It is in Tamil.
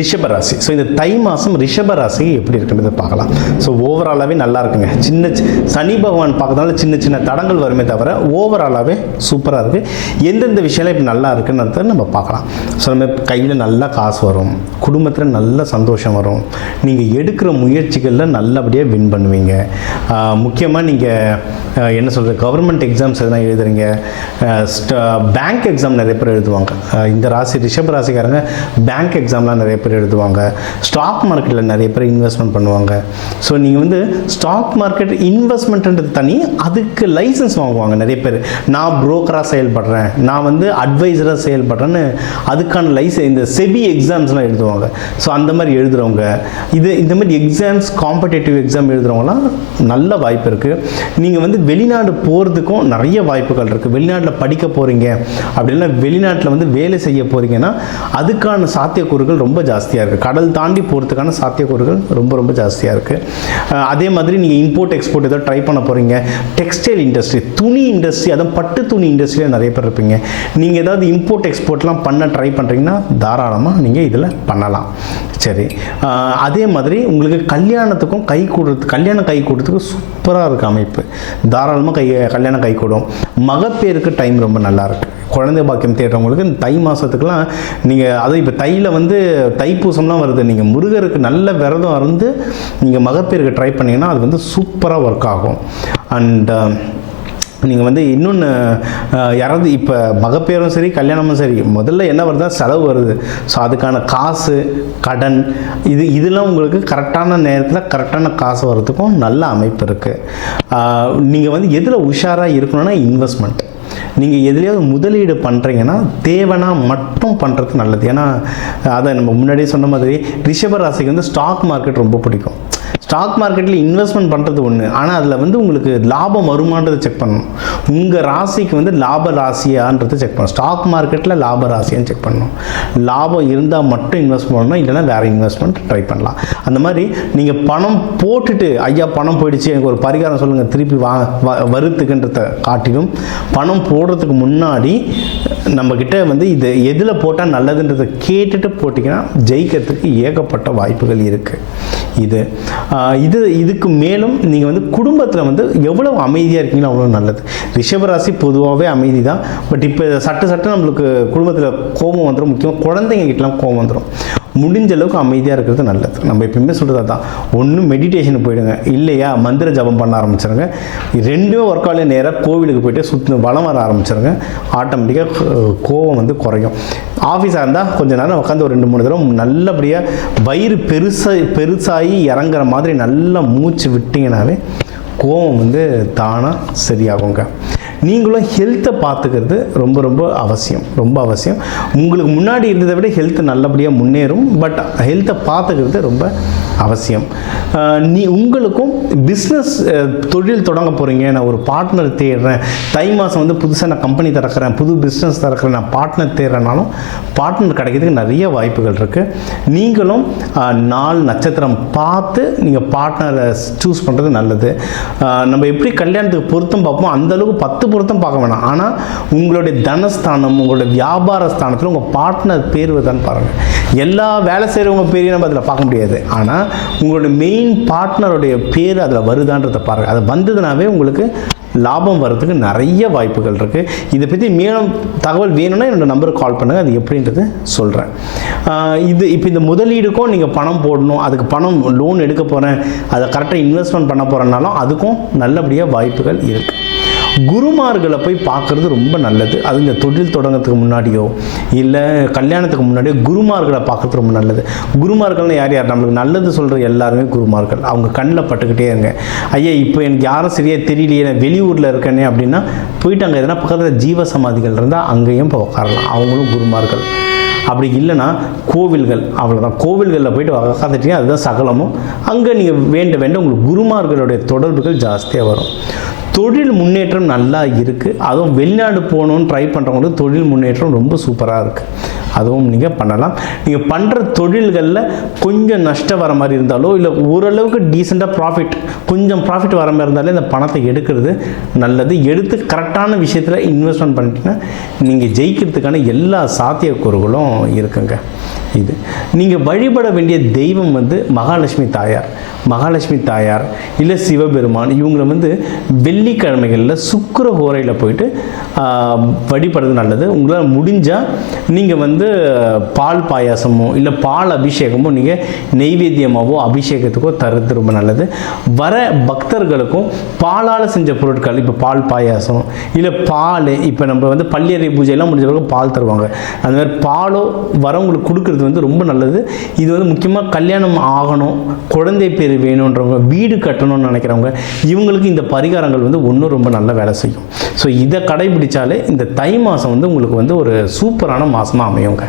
ரிஷபராசி. ஸோ இந்த தை மாதம் ரிஷபராசி எப்படி இருக்குன்றதை பார்க்கலாம். ஸோ ஓவராலாகவே நல்லா இருக்குங்க. சின்ன சி- சனி பகவான் பார்க்கறதுனால சின்ன சின்ன தடங்கள் வருமே தவிர ஓவராலாகவே சூப்பராக இருக்குது எந்தெந்த விஷயம்லாம் இப்போ நல்லா இருக்குன்றத நம்ம பார்க்கலாம். ஸோ நம்ம கையில் நல்லா காசு வரும். குடும்பத்தில் நல்ல சந்தோஷம் வரும். நீங்கள் எடுக்கிற முயற்சிகளில் நல்லபடியாக வின் பண்ணுவீங்க. முக்கியமாக நீங்கள் என்ன சொல்கிறது கவர்மெண்ட் எக்ஸாம்ஸ் எதனா எழுதுறீங்க. பேங்க் எக்ஸாம் நிறைய பேர் எழுதுவாங்க. இந்த ராசி ரிஷப ராசிக்காரங்க பேங்க் எக்ஸாம்லாம் நிறைய பேர் எழுதுவாங்க. ஸ்டாக் மார்க்கெட்டில் நிறைய பேர் இன்வெஸ்ட்மெண்ட் பண்ணுவாங்க. ஸோ நீங்கள் வந்து ஸ்டாக் மார்க்கெட் இன்வெஸ்ட்மெண்ட்ன்றது தனி அதுக்கு லைசன்ஸ் வாங்குவாங்க நிறைய பேர். நான் புரோக்கராக செயல்படுறேன். நான் வந்து அட்வைசராக செயல்படுறேன்னு அதுக்கான லைசன் இந்த செபி எக்ஸாம்ஸ்லாம் எழுதுவாங்க. ஸோ அந்த மாதிரி எழுதுகிறவங்க இது இந்த மாதிரி எக்ஸாம்ஸ் காம்படேட்டிவ் எக்ஸாம் எழுதுகிறவங்களாம் நல்ல வாய்ப்பு இருக்குது நீங்கள் வந்து வெளிநாடு போகிறதுக்கும் நிறைய வாய்ப்புகள் இருக்குது வெளிநாட்டில் படிக்க போகிறீங்க அப்படின்னா வெளிநாட்டில் வந்து வேலை செய்ய போகிறீங்கன்னா அதுக்கான சாத்தியக்கூறுகள் ரொம்ப ஜாஸ்தி. ஜாஸ்தியாக இருக்குது கடல் தாண்டி போகிறதுக்கான சாத்தியக்கூறுகள் ரொம்ப ரொம்ப ஜாஸ்தியாக இருக்குது அதே மாதிரி நீங்கள் இம்போர்ட் எக்ஸ்போர்ட் ஏதோ ட்ரை பண்ண போகிறீங்க டெக்ஸ்டைல் இண்டஸ்ட்ரி துணி இண்டஸ்ட்ரி அதுவும் பட்டு துணி இண்டஸ்ட்ரியில் நிறைய பேர் இருப்பீங்க. நீங்கள் ஏதாவது இம்போர்ட் எக்ஸ்போர்ட்லாம் பண்ண ட்ரை பண்ணுறீங்கன்னா தாராளமாக நீங்கள் இதில் பண்ணலாம். சரி. அதே மாதிரி உங்களுக்கு கல்யாணத்துக்கும் கை கூடுறது கல்யாணம் கை கூடுறதுக்கு சூப்பராக இருக்குது அமைப்பு. தாராளமாக கை கல்யாணம் கை கூடும். மகப்பேருக்கு டைம் ரொம்ப நல்லாயிருக்கு குழந்தை பாக்கியம் தேடுறவங்களுக்கு இந்த தை மாதத்துக்குலாம் நீங்கள் அது இப்போ தையில் வந்து தைப்பூசம்லாம் வருது. நீங்கள் முருகருக்கு நல்ல விரதம் இருந்து நீங்கள் மகப்பேருக்கு ட்ரை பண்ணிங்கன்னா அது வந்து சூப்பராக ஒர்க் ஆகும். அண்ட் நீங்கள் வந்து இன்னொன்று யாராவது இப்போ மகப்பேரும் சரி கல்யாணமும் சரி முதல்ல என்ன வருதுன்னா செலவு வருது. ஸோ அதுக்கான காசு கடன் இது இதெல்லாம் உங்களுக்கு கரெக்டான நேரத்தில் கரெக்டான காசு வர்றதுக்கும் நல்ல அமைப்பு இருக்குது நீங்கள் வந்து எதில் உஷாராக இருக்கணும்னா இன்வெஸ்ட்மெண்ட் நீங்கள் எதுலேயாவது முதலீடு பண்ணுறீங்கன்னா தேவைனா மட்டும் பண்ணுறது நல்லது. ஏன்னா அதை நம்ம முன்னாடியே சொன்ன மாதிரி ரிஷப ராசிக்கு வந்து ஸ்டாக் மார்க்கெட் ரொம்ப பிடிக்கும். ஸ்டாக் மார்க்கெட்டில் இன்வெஸ்ட்மெண்ட் பண்ணுறது ஒன்று ஆனால் அதில் வந்து உங்களுக்கு லாபம் வருமானதை செக் பண்ணணும். உங்கள் ராசிக்கு வந்து லாப ராசியான்றதை செக் பண்ணணும். ஸ்டாக் மார்க்கெட்டில் லாப ராசியான்னு செக் பண்ணணும். லாபம் இருந்தால் மட்டும் இன்வெஸ்ட் பண்ணணும் இல்லைன்னா வேறு இன்வெஸ்ட்மெண்ட் ட்ரை பண்ணலாம். அந்த மாதிரி நீங்கள் பணம் போட்டுட்டு ஐயா பணம் போயிடுச்சு எனக்கு ஒரு பரிகாரம் சொல்லுங்கள் திருப்பி வா வ- வருத்துக்குன்றத காட்டிலும் பணம் போடுறதுக்கு முன்னாடி நம்மக்கிட்ட வந்து இது எதில் போட்டால் நல்லதுன்றதை கேட்டுட்டு போட்டிங்கன்னா ஜெயிக்கிறதுக்கு ஏகப்பட்ட வாய்ப்புகள் இருக்குது இது. இது இதுக்கு மேலும் நீங்கள் வந்து குடும்பத்தில் வந்து எவ்வளோ அமைதியாக இருக்கீங்களோ அவ்வளோ நல்லது. ரிஷபராசி பொதுவாகவே அமைதி தான் பட் இப்போ சட்ட சட்டு நம்மளுக்கு குடும்பத்தில் கோபம் வந்துடும் முக்கியமாக குழந்தைங்க கிட்டலாம் கோபம் வந்துடும் முடிஞ்ச அளவுக்கு அமைதியாக இருக்கிறது நல்லது. நம்ம எப்பயுமே சொல்கிறது தான் ஒன்று மெடிடேஷனுக்கு போயிடுங்க. இல்லையா மந்திர ஜபம் பண்ண ஆரம்பிச்சிருங்க. ரெண்டும் ஒர்க் ஆகல நேராக கோவிலுக்கு போயிட்டு சுற்று வளம் வர ஆரம்பிச்சிருங்க. ஆட்டோமேட்டிக்காக கோவம் வந்து குறையும். ஆஃபீஸாக இருந்தால் கொஞ்ச நேரம் உட்காந்து ஒரு ரெண்டு மூணு தடவை நல்லபடியாக வயிறு பெருசாக பெருசாகி இறங்குற மாதிரி நல்லா மூச்சு விட்டிங்கனாவே கோவம் வந்து தானாக சரியாகுங்க. நீங்களும் ஹெல்த்தை பார்த்துக்கிறது ரொம்ப ரொம்ப அவசியம். ரொம்ப அவசியம். உங்களுக்கு முன்னாடி இருந்ததை விட ஹெல்த் நல்லபடியாக முன்னேறும். பட் ஹெல்த்தை பார்த்துக்கிறது ரொம்ப அவசியம். நீ உங்களுக்கும் பிஸ்னஸ் தொழில் தொடங்க போகிறீங்க நான் ஒரு பார்ட்னர் தேடுறேன். தை மாதம் வந்து புதுசாக நான் கம்பெனி திறக்கிறேன். புது பிஸ்னஸ் திறக்கிறேன். நான் பார்ட்னர் தேடுறேனாலும் பார்ட்னர் கிடைக்கிறதுக்கு நிறைய வாய்ப்புகள் இருக்குது நீங்களும் நாள் நட்சத்திரம் பார்த்து நீங்கள் பார்ட்னரை சூஸ் பண்ணுறது நல்லது. நம்ம எப்படி கல்யாணத்துக்கு பொருத்தம் பார்ப்போம் அந்தளவுக்கு பத்து பொருத்தம் பார்க்க வேணாம். ஆனால் உங்களுடைய தனஸ்தானம் உங்களுடைய வியாபார ஸ்தானத்தில் உங்கள் பார்ட்னர் பேர் வருதான்னு பாருங்கள் எல்லா வேலை செய்கிறவங்க பேரையும் நம்ம அதில் பார்க்க முடியாது. ஆனால் உங்களுடைய மெயின் பார்ட்னருடைய பேர் அதில் வருதான்றதை பாருங்கள் அது வந்ததுனாவே உங்களுக்கு லாபம் வர்றதுக்கு நிறைய வாய்ப்புகள் இருக்குது இதை பற்றி மேலும் தகவல் வேணும்னா என்னோடய நம்பருக்கு கால் பண்ணுங்கள் அது எப்படின்றது சொல்கிறேன் இது இப்போ இந்த முதலீடுக்கும் நீங்கள் பணம் போடணும். அதுக்கு பணம் லோன் எடுக்க போகிறேன் அதை கரெக்டாக இன்வெஸ்ட்மெண்ட் பண்ண போகிறேன்னாலும் அதுக்கும் நல்லபடியாக வாய்ப்புகள் இருக்குது குருமார்களை போய் பார்க்குறது ரொம்ப நல்லது. அது இந்த தொழில் தொடங்கிறதுக்கு முன்னாடியோ இல்லை கல்யாணத்துக்கு முன்னாடியோ குருமார்களை பார்க்குறது ரொம்ப நல்லது. குருமார்கள்னு யார் யார்? நம்மளுக்கு நல்லது சொல்கிற எல்லாருமே குருமார்கள். அவங்க கண்ணில் பட்டுக்கிட்டே இருங்க. ஐயா இப்போ எனக்கு யாரும் சரியாக தெரியலையே நான் வெளியூரில் இருக்கேனே அப்படின்னா போயிட்டு அங்கே எதனா பக்கத்தில் ஜீவ சமாதிகள் இருந்தால் அங்கேயும் போய் உட்காரலாம் அவங்களும் குருமார்கள். அப்படி இல்லைன்னா கோவில்கள் அவ்வளோதான் கோவில்களில் போயிட்டு உக்காந்துட்டீங்க அதுதான் சகலமும். அங்கே நீங்கள் வேண்ட வேண்ட உங்களுக்கு குருமார்களுடைய தொடர்புகள் ஜாஸ்தியாக வரும். தொழில் முன்னேற்றம் நல்லா இருக்குது அதுவும் வெளிநாடு போகணுன்னு ட்ரை பண்ணுறவங்களுக்கு தொழில் முன்னேற்றம் ரொம்ப சூப்பராக இருக்குது அதுவும் நீங்கள் பண்ணலாம். நீங்கள் பண்ணுற தொழில்களில் கொஞ்சம் நஷ்டம் வர மாதிரி இருந்தாலோ இல்லை ஓரளவுக்கு டீசெண்டாக ப்ராஃபிட் கொஞ்சம் ப்ராஃபிட் வர மாதிரி இருந்தாலே இந்த பணத்தை எடுக்கிறது நல்லது. எடுத்து கரெக்டான விஷயத்தில் இன்வெஸ்ட்மெண்ட் பண்ணிட்டீங்கன்னா நீங்கள் ஜெயிக்கிறதுக்கான எல்லா சாத்தியக்கூறுகளும் இருக்குங்க. இது. நீங்கள் வழிபட வேண்டிய தெய்வம் வந்து மகாலட்சுமி தாயார். மகாலட்சுமி தாயார் இல்லை சிவபெருமான் இவங்களை வந்து வெள்ளிக்கிழமைகளில் சுக்கிர ஹோரையில் போயிட்டு வழிபடுறது நல்லது. உங்களால் முடிஞ்சால் நீங்கள் வந்து பால் பாயாசமோ இல்லை பால் அபிஷேகமோ நீங்கள் நெய்வேத்தியமாகவோ அபிஷேகத்துக்கோ தருது ரொம்ப நல்லது. வர பக்தர்களுக்கும் பாலால் செஞ்ச பொருட்கள் இப்போ பால் பாயாசம் இல்லை பால் இப்போ நம்ம வந்து பள்ளியறை பூஜையெல்லாம் முடிஞ்ச பிறகு பால் தருவாங்க. அந்த மாதிரி பாலோ வரவங்களுக்கு கொடுக்கறது வந்து ரொம்ப நல்லது. இது வந்து முக்கியமாக கல்யாணம் ஆகணும் குழந்தை பேர் வேணுன்றவங்க வீடு கட்டணும்னு நினைக்கிறவங்க இவங்களுக்கு இந்த பரிகாரங்கள் வந்து ஒன்றும் ரொம்ப நல்ல வேலை செய்யும். ஸோ இதை கடைபிடிச்சாலே இந்த தை மாதம் வந்து உங்களுக்கு வந்து ஒரு சூப்பரான மாதமாக அமையுங்க.